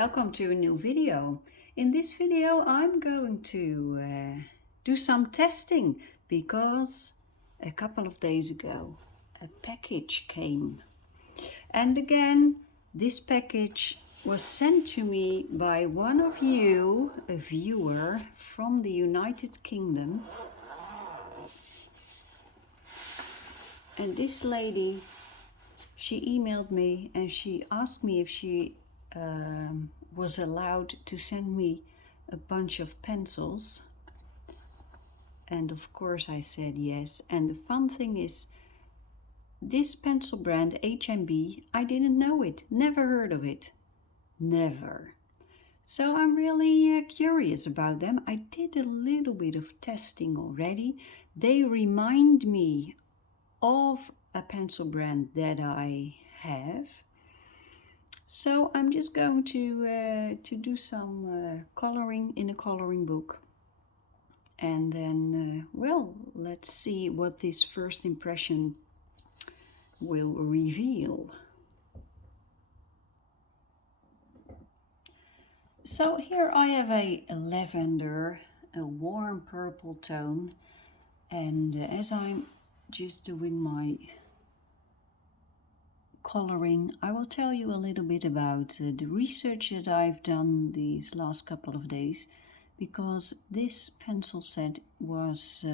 welcome to a new video. In this video I'm going to do some testing because a couple of days ago a package came. And again, this package was sent to me by one of you, a viewer from the United Kingdom. And this lady, she emailed me and she asked me if she was allowed to send me a bunch of pencils. And of course I said yes. And the fun thing is, this pencil brand, H&B, I didn't know it, never heard of it, never. So I'm really curious about them. I did a little bit of testing already. They remind me of a pencil brand that I have. So I'm just going to do some coloring in a coloring book. And then, well, let's see what this first impression will reveal. So here I have a lavender, a warm purple tone, and as I'm just doing my coloring, I will tell you a little bit about the research that I've done these last couple of days, because this pencil set was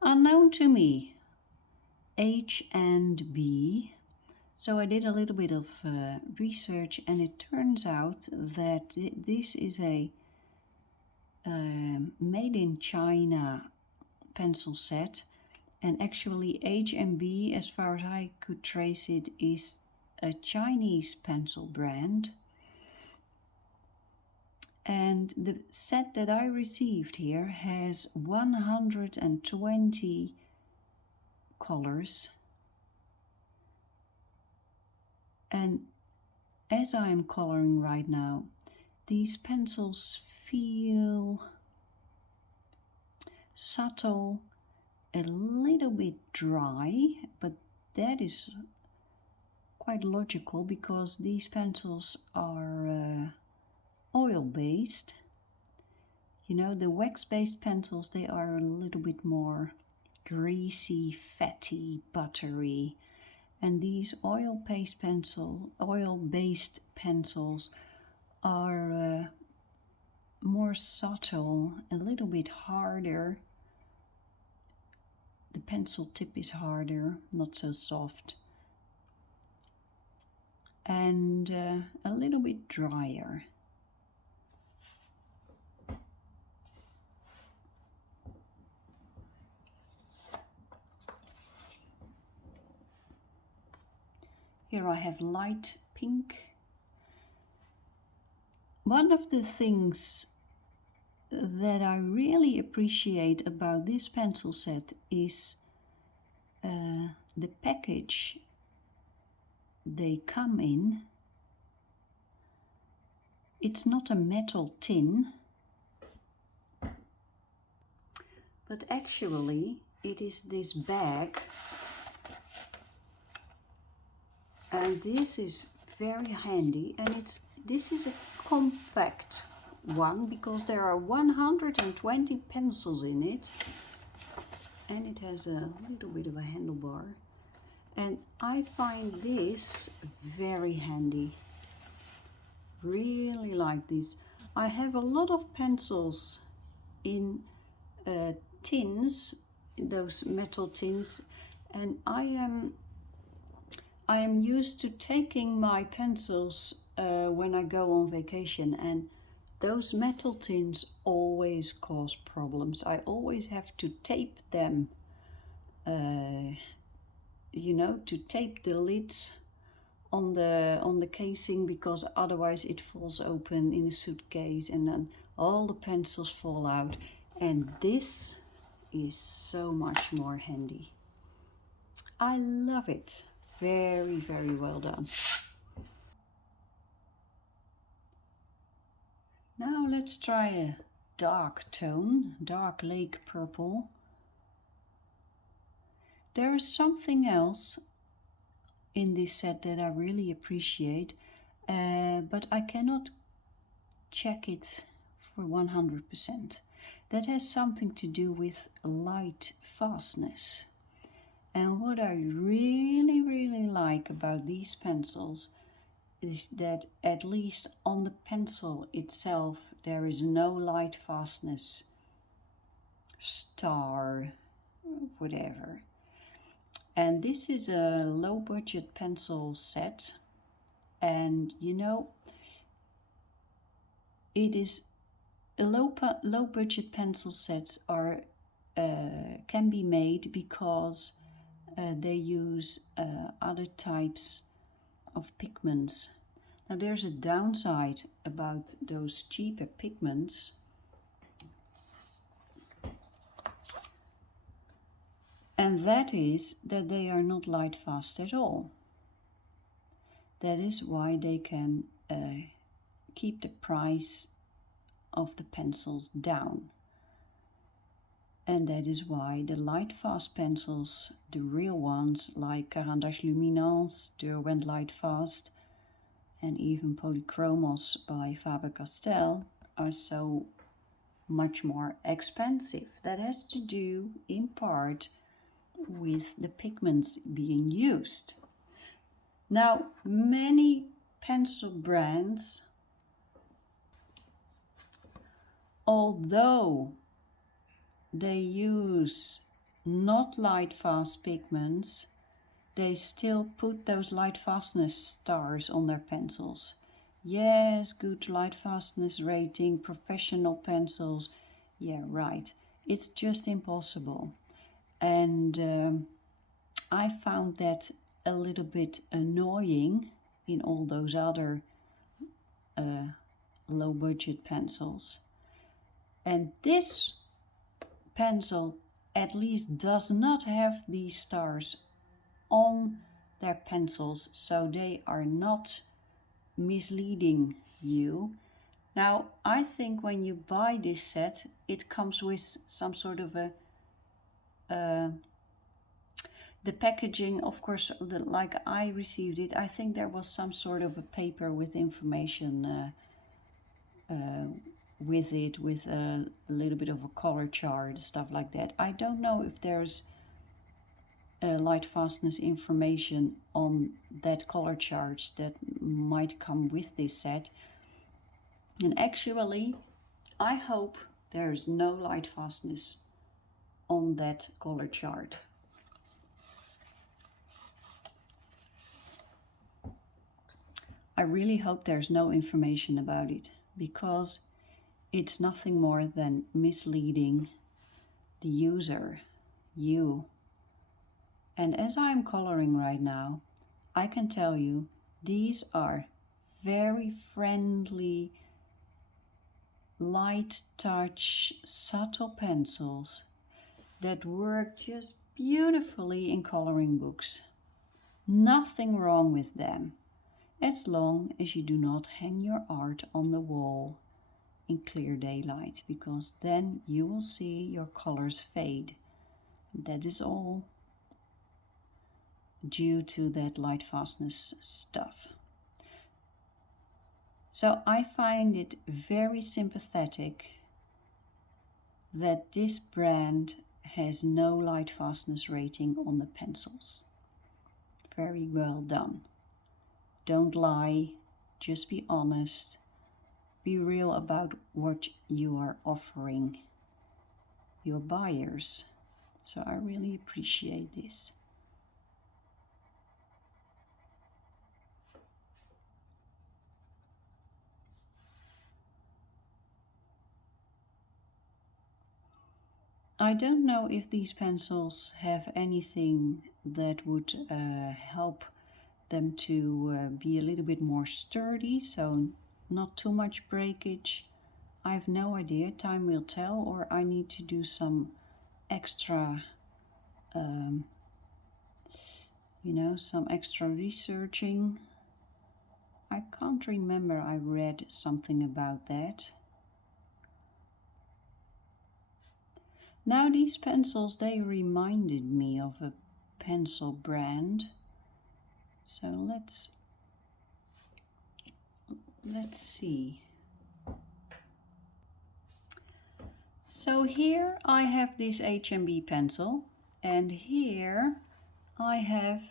unknown to me, H&B. So I did a little bit of research, and it turns out that this is a made in China pencil set. And actually H&B, as far as I could trace it, is a Chinese pencil brand. And the set that I received here has 120 colors. And as I am coloring right now, these pencils feel subtle, a little bit dry, but that is quite logical because these pencils are oil-based. You know, the wax-based pencils, they are a little bit more greasy, fatty, buttery, and these oil-based pencils are more subtle, a little bit harder. The pencil tip is harder, not so soft, and a little bit drier. Here I have light pink. One of the things that I really appreciate about this pencil set is the package they come in. It's not a metal tin, but actually it is this bag, and this is very handy, and this is a compact one because there are 120 pencils in it, and it has a little bit of a handlebar, and I find this very handy. Really like this. I have a lot of pencils in tins, those metal tins, and I am used to taking my pencils when I go on vacation, and those metal tins always cause problems. I always have to tape them, you know, to tape the lids on the casing, because otherwise it falls open in a suitcase and then all the pencils fall out. And this is so much more handy. I love it. Very, very well done. Now let's try a dark tone, dark lake purple. There is something else in this set that I really appreciate, but I cannot check it for 100%. That has something to do with light fastness. And what I really like about these pencils is that at least on the pencil itself there is no light fastness star, whatever. And this is a low budget pencil set, and you know, it is a low budget pencil sets are can be made because they use other types of pigments. Now there's a downside about those cheaper pigments, and that is that they are not light fast at all. That is why they can keep the price of the pencils down. And that is why the light fast pencils, the real ones like Caran d'Ache Luminance, Derwent Light Fast, and even Polychromos by Faber-Castell are so much more expensive. That has to do in part with the pigments being used. Now, many pencil brands, although they use not light fast pigments, they still put those light fastness stars on their pencils. Yes, good light fastness rating, professional pencils. Yeah, right. It's just impossible. And I found that a little bit annoying in all those other low budget pencils. And this pencil at least does not have these stars on their pencils, so they are not misleading you. Now, I think when you buy this set, it comes with some sort of a the packaging, of course, like I received it, I think there was some sort of a paper with information with it, with a little bit of a color chart, stuff like that. I don't know if there's light fastness information on that color charts that might come with this set. And actually, I hope there's no light fastness on that color chart. I really hope there's no information about it, because it's nothing more than misleading the user, you. And as I'm coloring right now, I can tell you these are very friendly, light touch, subtle pencils that work just beautifully in coloring books. Nothing wrong with them, as long as you do not hang your art on the wall in clear daylight, because then you will see your colors fade. That is all due to that light fastness stuff. So I find it very sympathetic that this brand has no light fastness rating on the pencils. Very well done. Don't lie, just be honest. Be real about what you are offering your buyers. So I really appreciate this. I don't know if these pencils have anything that would help them to be a little bit more sturdy, so not too much breakage. I have no idea, time will tell, or I need to do some extra some extra researching. I can't remember, I read something about that. Now these pencils, they reminded me of a pencil brand. So let's let's see. So here I have this H&B pencil, and here I have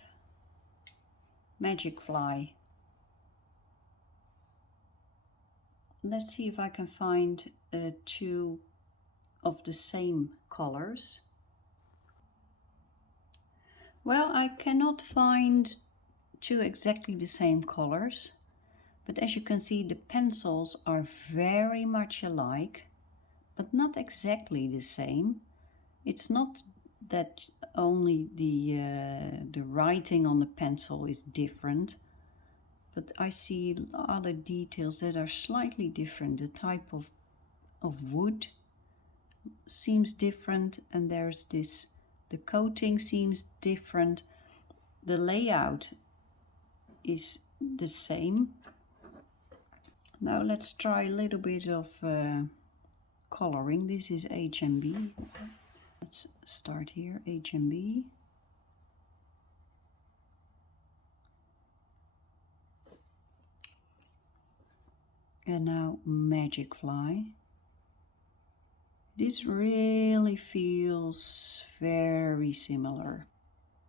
Magic Fly. Let's see if I can find two of the same colors. Well, I cannot find two exactly the same colors, but as you can see, the pencils are very much alike, but not exactly the same. It's not that only the writing on the pencil is different, but I see other details that are slightly different. The type of wood seems different, and there's this, the coating seems different. The layout is the same. Now let's try a little bit of coloring. This is H&B. Let's start here, H&B. And now Magic Fly. This really feels very similar.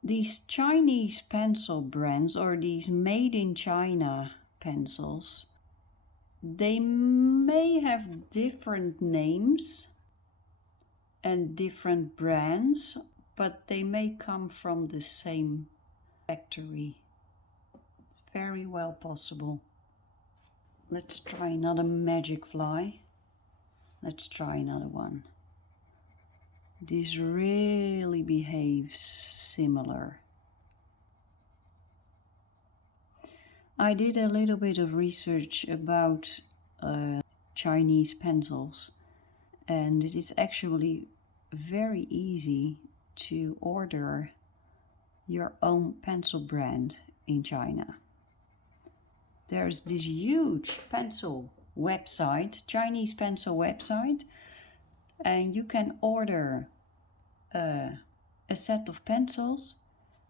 These Chinese pencil brands, or these made in China pencils, they may have different names and different brands, but they may come from the same factory. Very well possible. Let's try another Magic Fly. Let's try another one. This really behaves similar. I did a little bit of research about Chinese pencils, and it is actually very easy to order your own pencil brand in China. There's this huge pencil website, Chinese pencil website, and you can order a set of pencils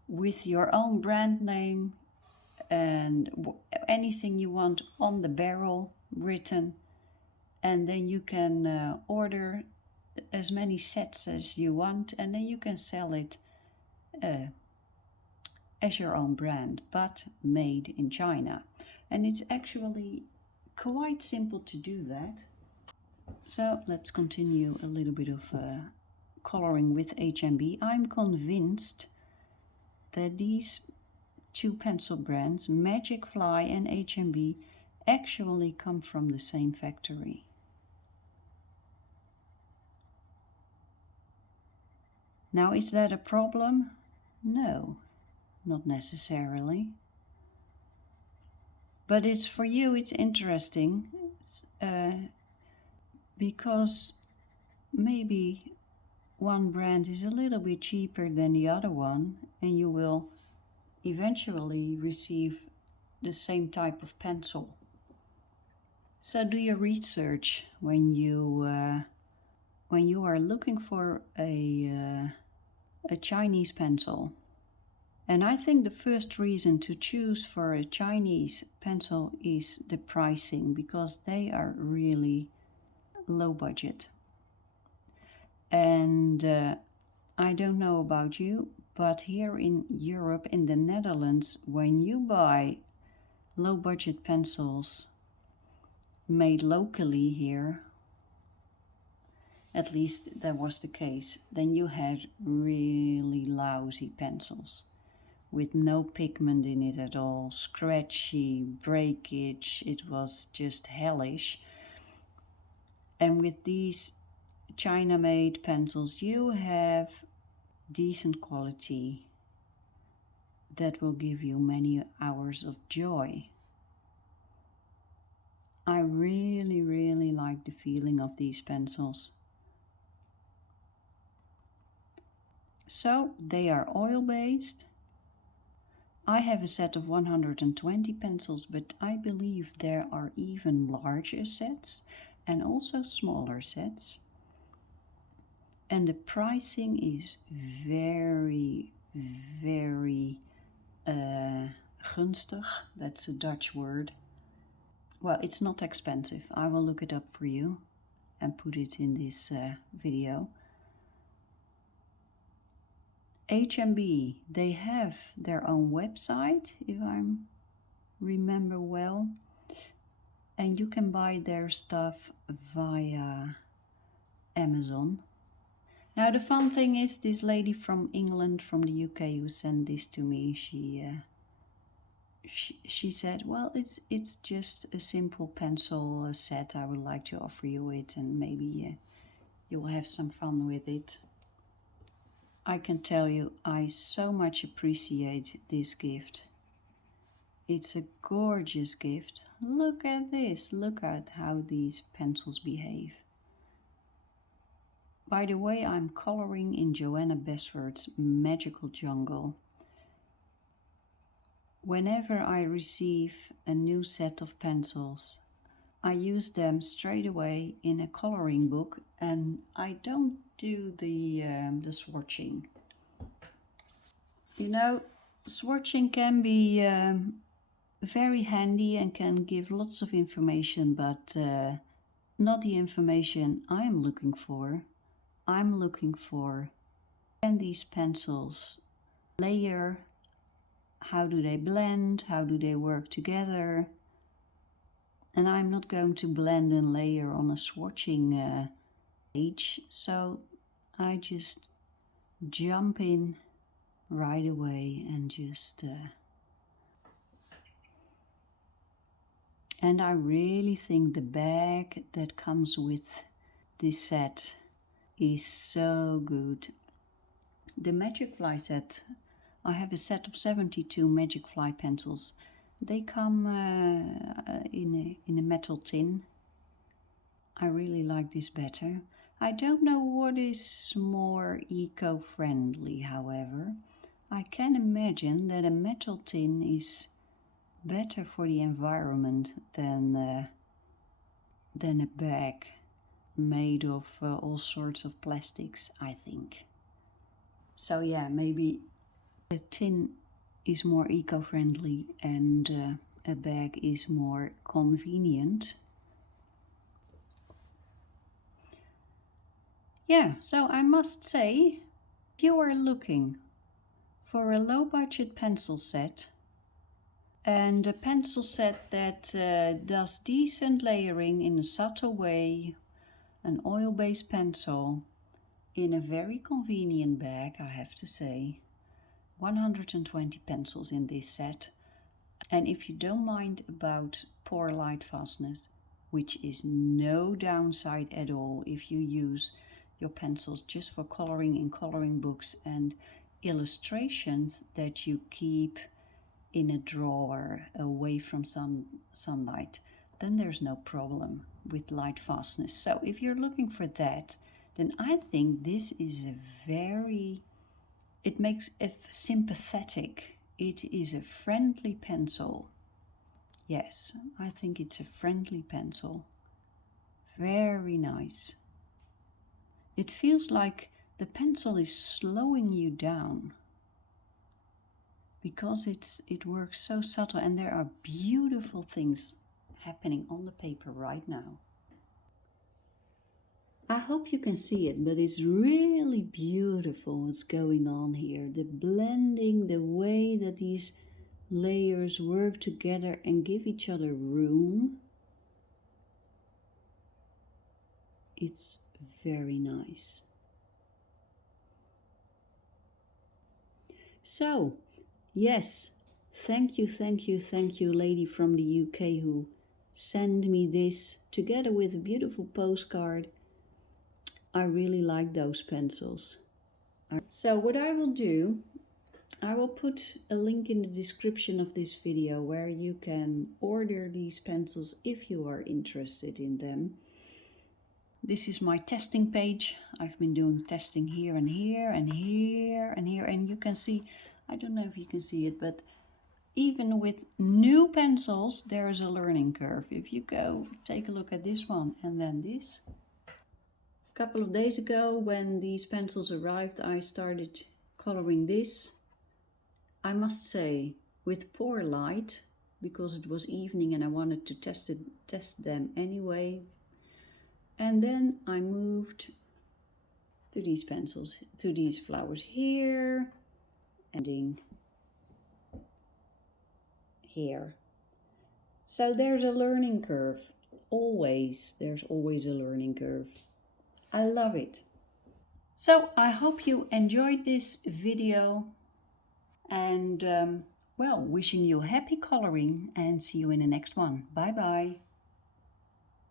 with your own brand name and anything you want on the barrel written, and then you can order as many sets as you want, and then you can sell it as your own brand, but made in China. And it's actually quite simple to do that. So let's continue a little bit of coloring with H&B. I'm convinced that these two pencil brands, Magic Fly and H&B, actually come from the same factory. Now, is that a problem? No, not necessarily. But it's for you, it's interesting because maybe one brand is a little bit cheaper than the other one, and you will eventually receive the same type of pencil. So do your research when you are looking for a Chinese pencil. And I think the first reason to choose for a Chinese pencil is the pricing, because they are really low budget. And I don't know about you, but here in Europe, in the Netherlands, when you buy low budget pencils made locally here, at least that was the case, then you had really lousy pencils with no pigment in it at all, scratchy, breakage, it was just hellish. And with these China-made pencils, you have decent quality that will give you many hours of joy. I really, really like the feeling of these pencils. So they are oil-based. I have a set of 120 pencils, but I believe there are even larger sets and also smaller sets. And the pricing is very, very gunstig. That's a Dutch word. Well, it's not expensive. I will look it up for you and put it in this video. H&B, they have their own website, if I remember well, and you can buy their stuff via Amazon. Now the fun thing is, this lady from England, from the UK, who sent this to me, she said, well, it's just a simple pencil set. I would like to offer you it, and maybe you will have some fun with it. I can tell you, I so much appreciate this gift. It's a gorgeous gift. Look at this. Look at how these pencils behave. By the way, I'm coloring in Johanna Basford's Magical Jungle. Whenever I receive a new set of pencils, I use them straight away in a coloring book, and I don't do the swatching. You know, swatching can be very handy and can give lots of information, but not the information I'm looking for. I'm looking for, can these pencils layer? How do they blend? How do they work together? And I'm not going to blend and layer on a swatching page, so I just jump in right away and just and I really think the bag that comes with this set is so good. The Magic Fly set, I have a set of 72 Magic Fly pencils. They come in a metal tin. I really like this better. I don't know what is more eco-friendly, however. I can imagine that a metal tin is better for the environment than a bag made of all sorts of plastics, I think. So yeah, maybe a tin is more eco-friendly and a bag is more convenient. Yeah, so I must say, if you are looking for a low-budget pencil set, and a pencil set that does decent layering in a subtle way, an oil-based pencil in a very convenient bag, I have to say. 120 pencils in this set. And if you don't mind about pore light fastness, which is no downside at all if you use your pencils just for coloring in coloring books and illustrations that you keep in a drawer away from sunlight, then there's no problem with light fastness. So if you're looking for that, then I think this is a very, it makes it sympathetic. It is a friendly pencil. Yes, I think it's a friendly pencil. Very nice. It feels like the pencil is slowing you down, because it works so subtle, and there are beautiful things happening on the paper right now. I hope you can see it, but it's really beautiful what's going on here. The blending, the way that these layers work together and give each other room. It's very nice. So, yes, thank you, lady from the UK who sent me this together with a beautiful postcard. I really like those pencils. So what I will do, I will put a link in the description of this video where you can order these pencils if you are interested in them. This is my testing page. I've been doing testing here and here and here and here, and you can see, I don't know if you can see it, but even with new pencils there is a learning curve. If you go take a look at this one and then this. A couple of days ago when these pencils arrived, I started coloring this. I must say, with pore light because it was evening and I wanted to test them anyway. And then I moved to these pencils, to these flowers here, ending here. So there's a learning curve. There's always a learning curve. I love it. So I hope you enjoyed this video, and well, wishing you happy coloring, and see you in the next one. Bye bye.